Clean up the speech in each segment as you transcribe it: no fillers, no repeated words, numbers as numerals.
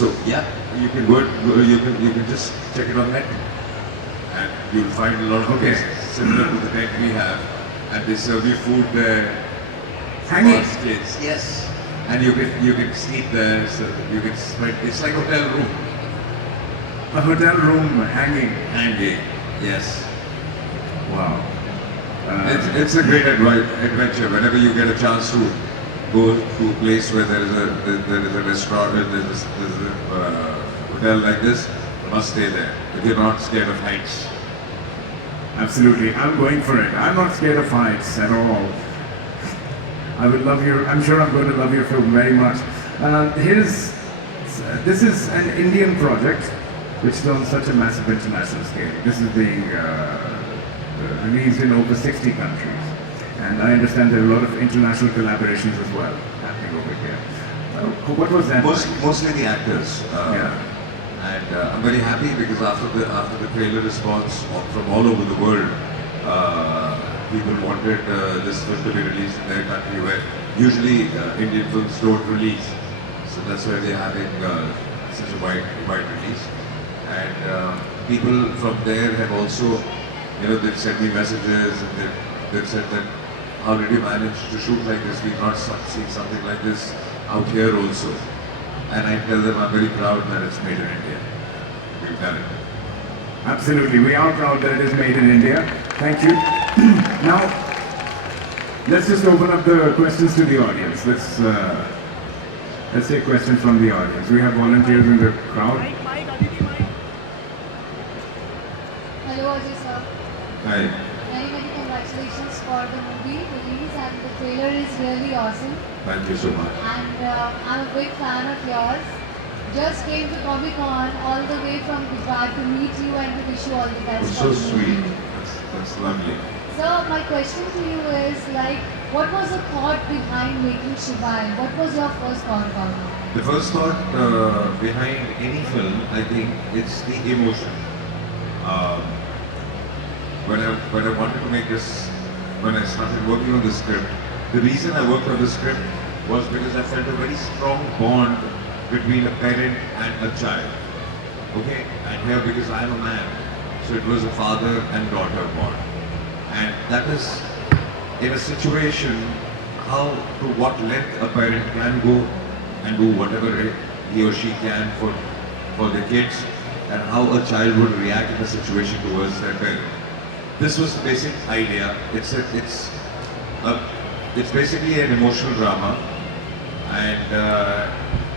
So yeah, you can you can just check it on net, and you'll find a lot of Okay. places similar to the tent we have, and they serve you food there. Hanging. For kids, yes. And you can sleep there, so you can spend. It's like a hotel room, A hotel room hanging. hanging. Yes. Wow. It's a great adventure. Whenever you get a chance to go to a place where there is a restaurant, there's a hotel like this, you must stay there. If you're not scared of heights. Absolutely. I'm going for it. I'm not scared of heights at all. I'm sure I'm going to love your film very much. This is an Indian project which is on such a massive international scale. This is being released in over 60 countries. And I understand there are a lot of international collaborations as well happening over here. What was that? Mostly the actors. Yeah. And I'm very happy because after the trailer response from all over the world, people wanted this film to be released in their country where usually Indian films don't release. So that's why they're having such a wide release. And people from there have also, they've sent me messages and they've said that, how did you manage to shoot like this? We've not seen something like this out here also. And I tell them I'm very proud that it's made in India. We've done it. Absolutely. We are proud that it is made in India. Thank you. Now, let's just open up the questions to the audience. Let's take questions from the audience. We have volunteers in the crowd. Hello Ajay sir. Hi. Many congratulations for the movie release, and the trailer is really awesome. Thank you so much. And I'm a big fan of yours. Just came to Comic Con all the way from Gujarat to meet you and to wish you all the best. It's for so the movie. sweet. That's lovely. So my question to you is what was the thought behind making Shibai? What was your first thought about it? The first thought behind any film, I think, it's the emotion. When I wanted to make this, when I started working on the script, the reason I worked on the script was because I felt a very strong bond between a parent and a child. Okay? And here, because I'm a man, so it was a father and daughter bond. And that is, in a situation, how to what length a parent can go and do whatever he or she can for their kids, and how a child would react in a situation towards their parent. This was the basic idea. It's basically an emotional drama, and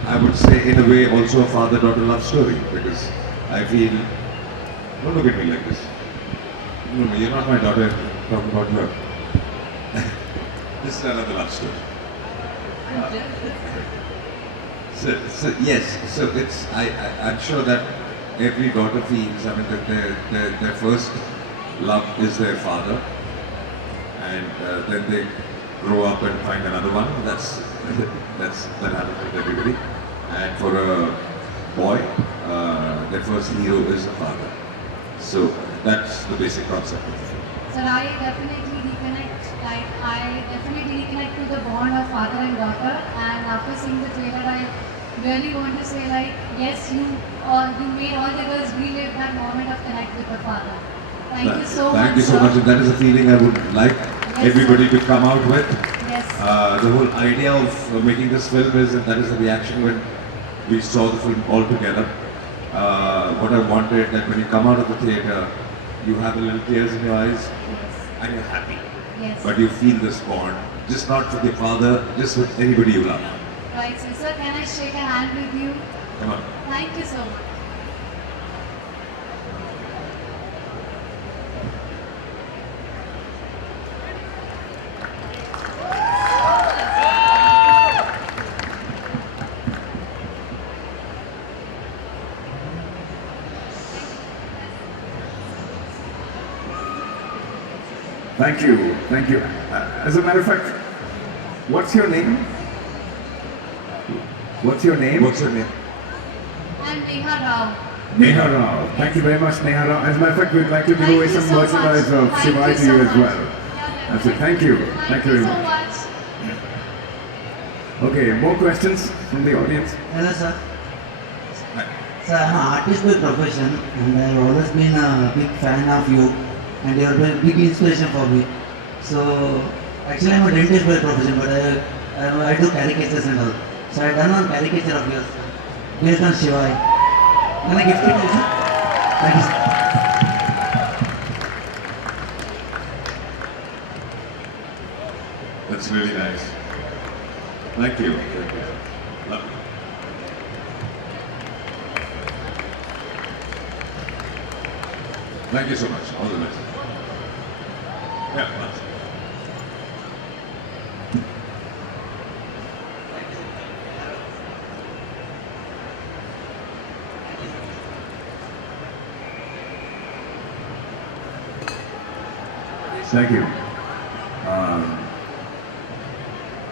I would say in a way also a father-daughter love story, because I feel, don't look at me like this. No, you're not my daughter, I'm talking about her. This is another love story. So yes, so it's, I'm sure that every daughter feels, I mean, that their first love is their father, and then they grow up and find another one. That happens with everybody. And for a boy, their first hero is the father. So that's the basic concept of the film. Sir, I definitely reconnect to the bond of father and daughter, and after seeing the trailer, I really want to say yes, you made all the girls relive that moment of connect with the father. Thank you so much. Thank you so sir. much. And that is a feeling I would like everybody to come out with. Yes. The whole idea of making this film is, and that is the reaction when we saw the film all together. What I wanted, that when you come out of the theatre, you have a little tears in your eyes Yes. and you're happy. Yes. But you feel this bond, just not with your father, just with anybody you love. Right, so sir, can I shake a hand with you? Come on. Thank you so much. Thank you. Thank you. As a matter of fact, what's your name? What's your name? What's your name? I'm Neha Rao. Neha Rao. Thank you very much, Neha Rao. As a matter of fact, we'd like to give Thank away you some so merchandise much. of Thank Shibai you to so you as much. well. Yeah, That's it. Thank you. Thank you very so much. much. Okay, more questions from the audience? Hello sir. Hi. So I'm an artist by profession and I've always been a big fan of you and you're a big inspiration for me. So actually I'm a dentist by profession but I do caricatures and all. So I've done one caricature of yours based on Shivai. Can I gift it to you? Thank you. That's really nice. Thank you. Thank you. Lovely. Thank you so much. All the best. Yeah, thanks. Thank you.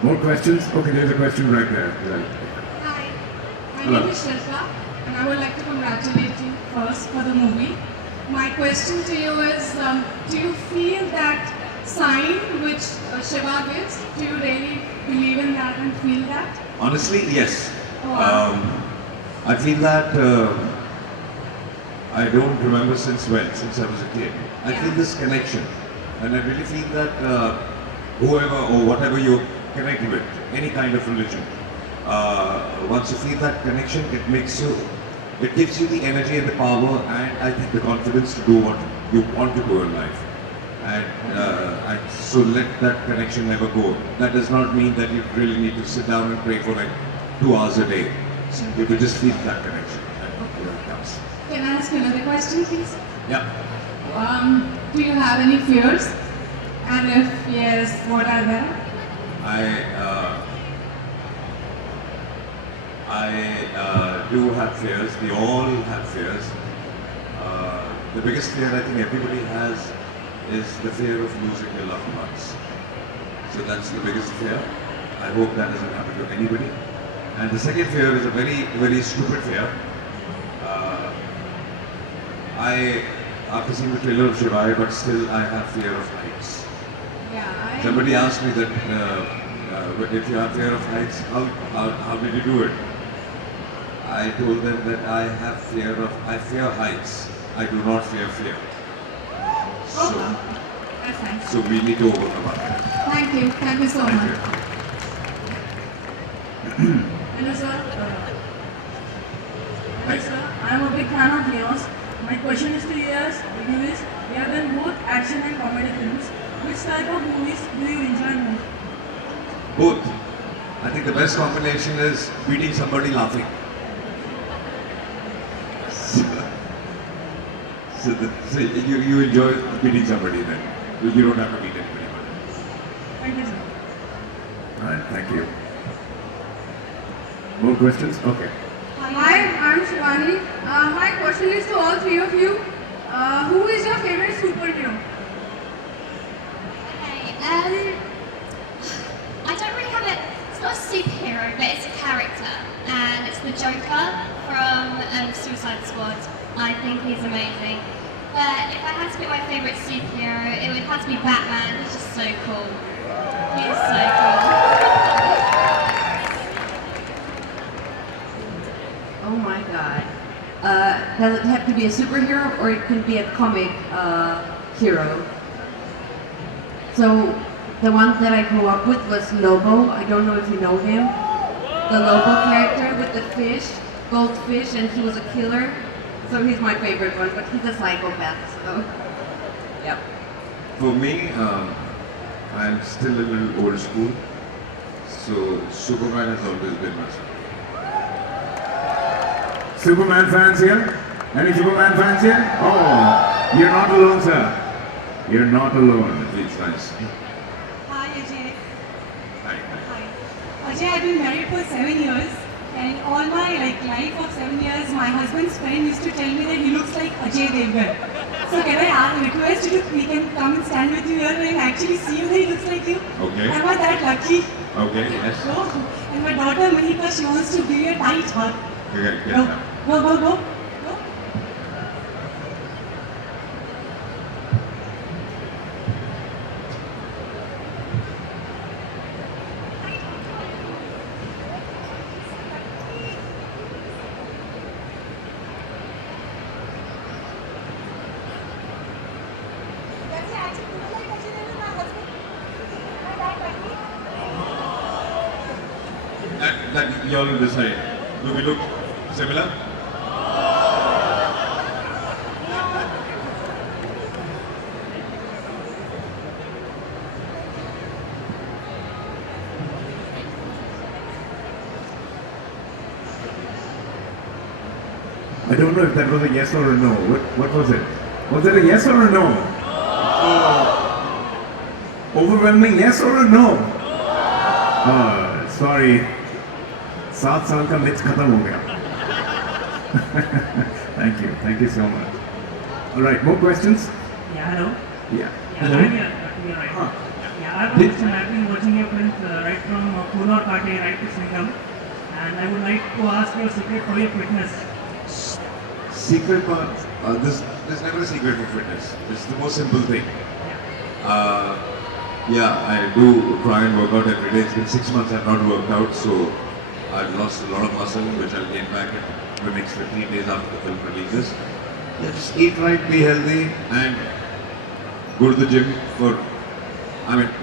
More questions? Okay, there's a question right there. Right. Hi, my Hello. name is Shilpa and I would like to congratulate you first for the movie. My question to you is, do you feel that sign which Shiva gives, do you really believe in that and feel that? Honestly, yes. Wow. I feel that I don't remember since when, since I was a kid. I feel Yeah. this connection, and I really feel that whoever or whatever you connect with, any kind of religion, once you feel that connection, it makes you, it gives you the energy and the power, and I think the confidence to do what you want to do in life. And so let that connection never go. That does not mean that you really need to sit down and pray for like 2 hours a day. You could just feel that connection. And here it comes. Can I ask you another question, please? Yeah. Do you have any fears? And if yes, what are them? I do have fears. We all have fears. The biggest fear I think everybody has is the fear of losing their loved ones. So that's the biggest fear. I hope that doesn't happen to anybody. And the second fear is a very, very stupid fear. After seeing the trailer of Shivai, but still I have fear of heights. Yeah, Somebody asked me that if you have fear of heights, how did you do it? I told them that I fear heights. I do not fear fear. So, That's nice. so we need to overcome that. Thank you so Thank much. you. Hello sir. Hi. Hi sir. I am a big fan of yours. My question is to you is, you have done both action and comedy films. Which type of movies do you enjoy more? Both. I think the best combination is beating somebody laughing. So you enjoy beating somebody then. You don't have to beat anybody. Thank you sir. All right, thank you. More questions? Okay. Hi, I'm Shivani. My question is to all three of you. Who is your favorite superhero? Okay, I don't really have it. It's not a superhero, but it's a character, and it's the Joker from Suicide Squad. I think he's amazing. But if I had to pick my favourite superhero, it would have to be Batman. He's just so cool. He's so cool. Oh my god. Does it have to be a superhero or it can be a comic hero? So the one that I grew up with was Lobo. I don't know if you know him. The Lobo character with the fish, goldfish, and he was a killer. So he's my favorite one, but he's a psychopath, so yep. For me, I'm still a little old school. So Superman has always been my superhero. Superman fans here? Any Superman fans here? Oh, you're not alone, sir. You're not alone. It feels nice. Hi, Ajay. Hi. Hi. Ajay, I've been married for 7 years, and all my life of 7 years, my husband's friend used to tell me that he looks like Ajay Devgan. So can I request you to we can come and stand with you here and actually see you that he looks like you? Okay. Am I that lucky? Okay, yes. Oh, and my daughter Mahika, she wants to give you a tight hug. Okay, get Go, that. go. you all will decide. Do we look similar? I don't know if that was a yes or a no. What was it? Was it a yes or a no? Overwhelming yes or a no? Sorry. 7 साल का Mitch खत्म हो गया. Thank you so much. All right, more questions? Yeah, hello. Yeah. Yeah, I'm here. You're right. Yeah, I have a question. I've been watching your films right from Phool Aur Kaate right to Singham, and I would like to ask your secret for your fitness. Secret part, there's never a secret for fitness. It's the most simple thing. Yeah, I do try and work out every day. It's been 6 months I've not worked out, so I've lost a lot of muscle, which I'll gain back in the next 15 days after the film releases. Yeah, just eat right, be healthy, and go to the gym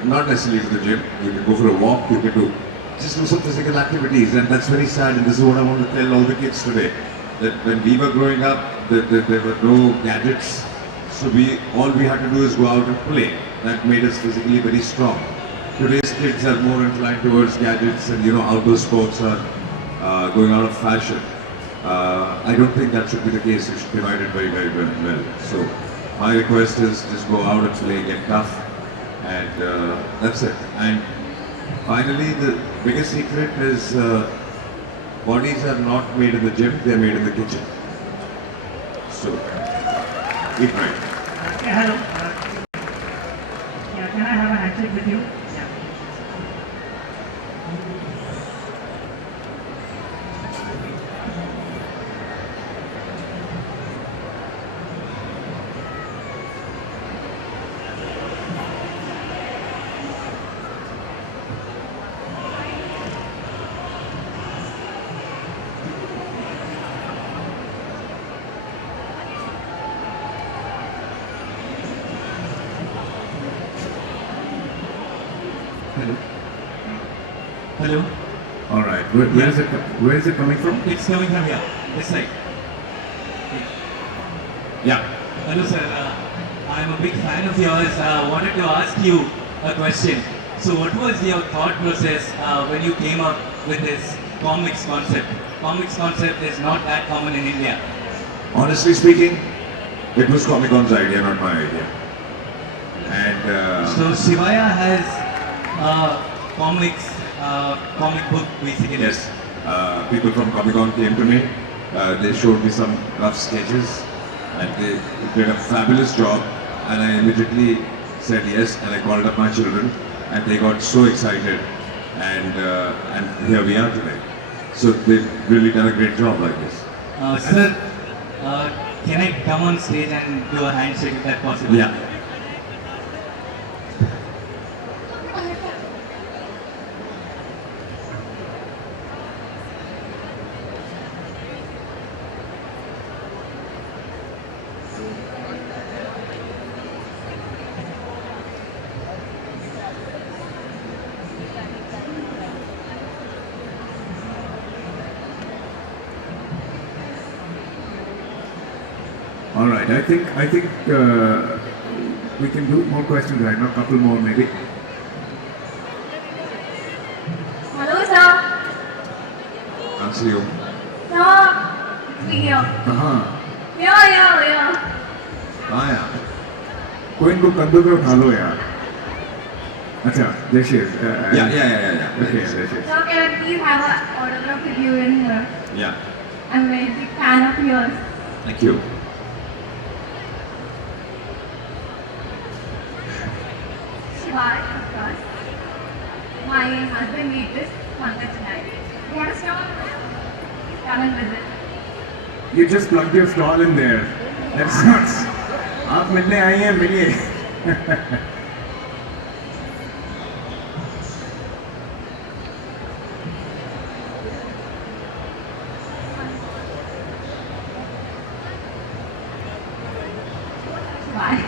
not necessarily to the gym. You can go for a walk, you can just do some physical activities, and that's very sad, and this is what I want to tell all the kids today. That when we were growing up, there were no gadgets, so all we had to do is go out and play. That made us physically very strong. Today's kids are more inclined towards gadgets, and outdoor sports are going out of fashion. I don't think that should be the case. You should divide it very, very well. So my request is just go out and play, get tough, and that's it. And finally, the biggest secret is bodies are not made in the gym, they're made in the kitchen. So, eat right. Yeah, hello. Yeah, can I have a handshake with you? Yeah. Hello. All right. Where is it coming from? It's coming from here. This side. Yeah. Hello, sir. I'm a big fan of yours. Wanted to ask you a question. So, what was your thought process when you came up with this comics concept? Comics concept is not that common in India. Honestly speaking, it was Comic Con's idea, not my idea. And So, Shivaya has comic book basically. yes, people from Comic Con came to me. They showed me some rough sketches, and they did a fabulous job. And I immediately said yes, and I called up my children, and they got so excited. And here we are today. So they've really done a great job like this. Sir, can I come on stage and do a handshake if that's possible? Yeah. All right. I think we can do more questions right now. A couple more maybe. Hello, sir. Answer you. Sir, we here. Yeah. Ah, yeah. कोई इनको कंधों पे उठा लो यार. अच्छा, Jashiv. Yeah. Okay, Jashiv. Sir, can I please have an autograph with you in here? Yeah. I'm a very big fan of yours. Thank you. Why, of course. My husband made this Pankaj tonight. You want to stop? Come and visit. You just plugged your stall in there. That's not. आप मिलने आई हैं मिलिए. Bye.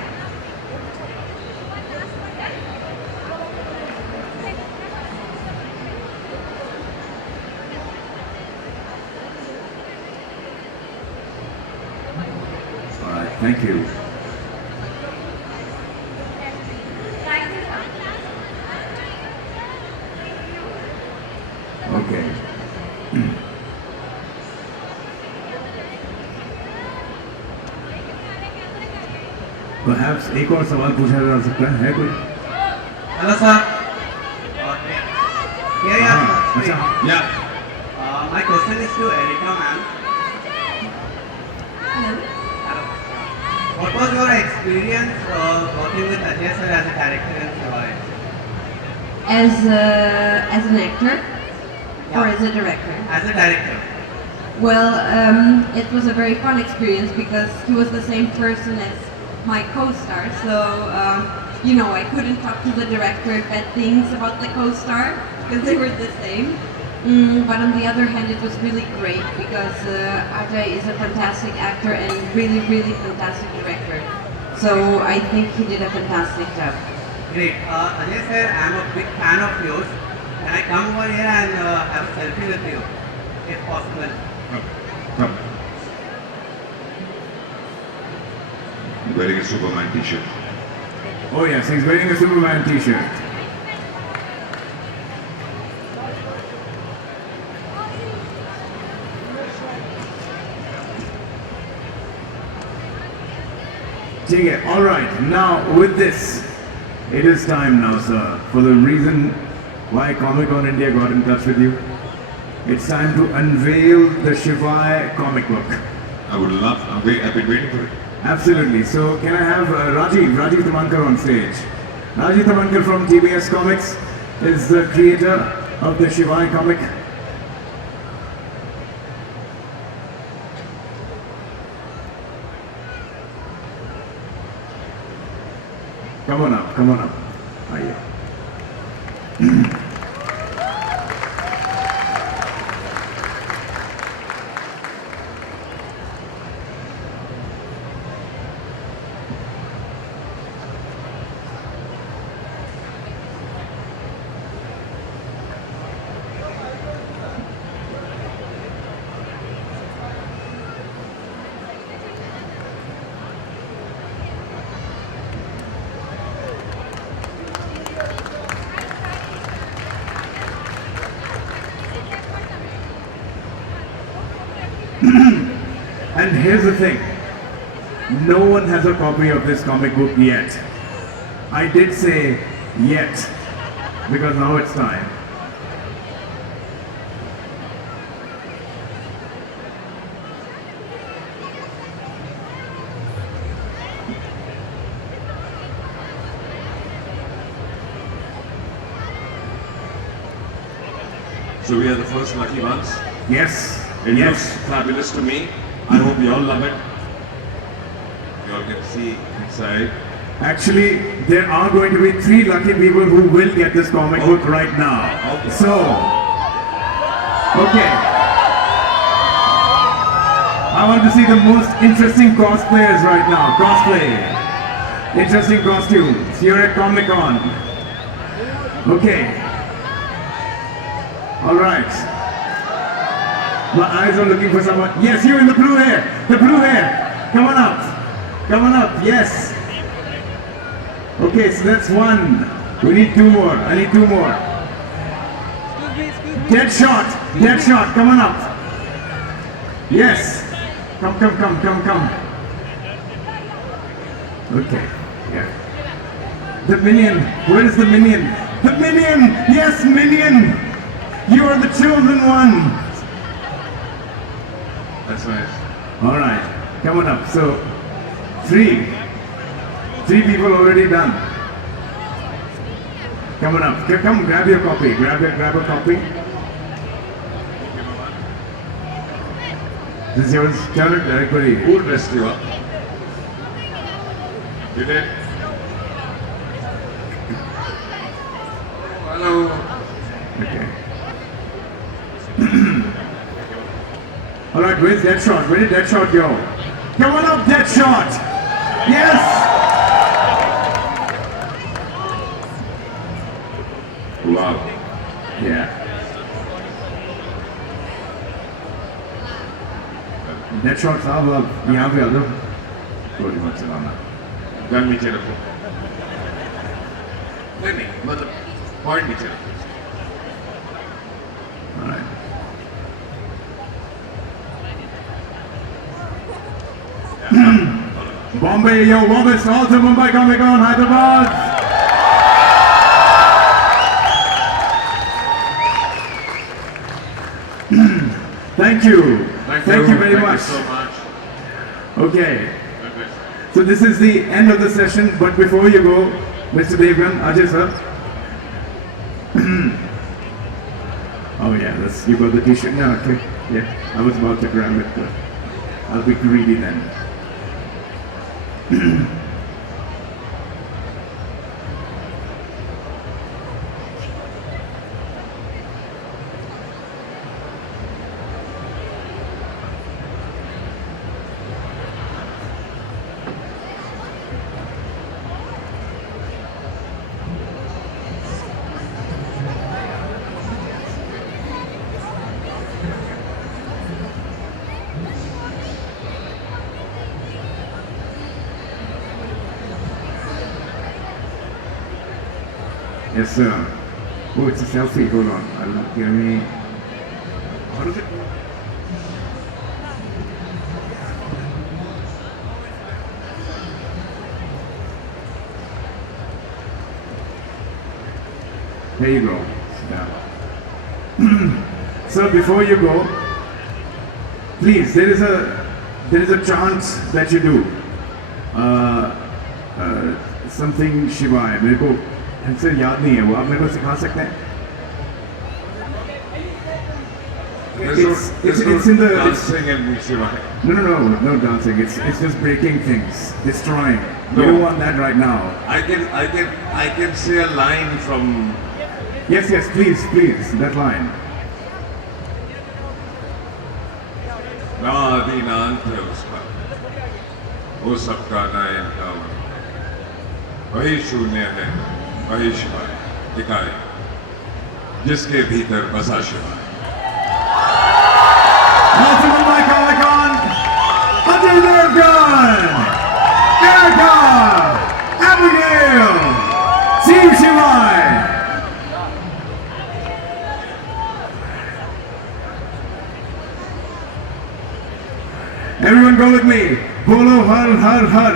Thank you. Okay. Perhaps एक और सवाल पूछा जा सकता है कोई? Hello, sir. Here I am. अच्छा, Yeah. My question is to Erika, ma'am. Hello. What was your experience working with Ajay sir as a character in Shivai? As an actor or Yeah. as a director? As a director. Well, it was a very fun experience because he was the same person as my co-star. So, I couldn't talk to the director bad things about the co-star because they were the same. But on the other hand, it was really great because Ajay is a fantastic actor and really, really fantastic director. So I think he did a fantastic job. Great. Ajay sir, I am a big fan of yours. Can I come over here and have a selfie with you, if possible? Come. Wearing a Superman t-shirt. oh yes, he's wearing a Superman t-shirt. Take it. All right. Now with this, it is time now, sir, for the reason why Comic Con India got in touch with you. It's time to unveil the Shivai comic book. I would love. I've been waiting for it. Absolutely. So can I have Rajiv Tamankar on stage? Rajiv Tamankar from TBS Comics is the creator of the Shivai comic. Come on up, come on up. Aye. And here's the thing, no one has a copy of this comic book yet. I did say yet, because now it's time. So we are the first lucky ones. Yes, It yes. looks fabulous to me. I hope you all love it. You all can see inside. Actually, there are going to be 3 lucky people who will get this comic book right now. Okay. So, okay. I want to see the most interesting cosplayers right now. Cosplay. Interesting costumes. You're at Comic Con. Okay. All right. My eyes are looking for someone. Yes, you in the blue hair. The blue hair. Come on up. Come on up. Yes. Okay, so that's 1. We need 2 more. I need 2 more. Deadshot. Deadshot. Come on up. Yes. Come. Okay. Yeah. The Minion. Where is the Minion? The Minion. Yes, Minion. You are the chosen one. That's nice. All right, come on up. So, 3 people already done. Come on up. Come, grab your copy. Grab a copy. This is yours. Turn it directly. Who dressed you up? You did? Hello. Okay. All right, where's Deadshot? Where did Deadshot go? Come on up, Deadshot! Yes! Wow. Yeah. Deadshot साहब अब यहाँ पे आ जाओ. गोली मत चलाना. Gun नीचे रखो. नहीं मतलब पॉइंट नीचे रखो. All right. Bombay, yo, Bombay, all to Mumbai, coming on, Hyderabad. Thank you. Thank you very much. Thank you so much. Okay. So this is the end of the session, but before you go, Mr. Devgan, Ajay sir. Oh yeah, that's, you got the t-shirt. No, okay. Yeah, I was about to grab it, but I'll be greedy then. Yes, sir. Oh, it's a selfie. Hold on. I'll give me. What is it? There you go. Yeah. Sir, before you go, please, there is a chant that you do. Something Shivaya. मेरे को answer याद नहीं है वो, आप मेरे को सिखा सकते हैं? It's in the dancing and Shivaya. No dancing. It's just breaking things, destroying. No. You don't want that right now. I can say a line from. Yes, please, that line. ना आदि ना अंत है उसका, वो सबका नायक नाम, वही शून्य है, वही शिवाय, इकाई, जिसके भीतर बसा शिवाय. Ultimate Michael Icon, Ajay Devgan, Erica, Abigail, Team Shivai. Everyone go with me. Bolo har har har.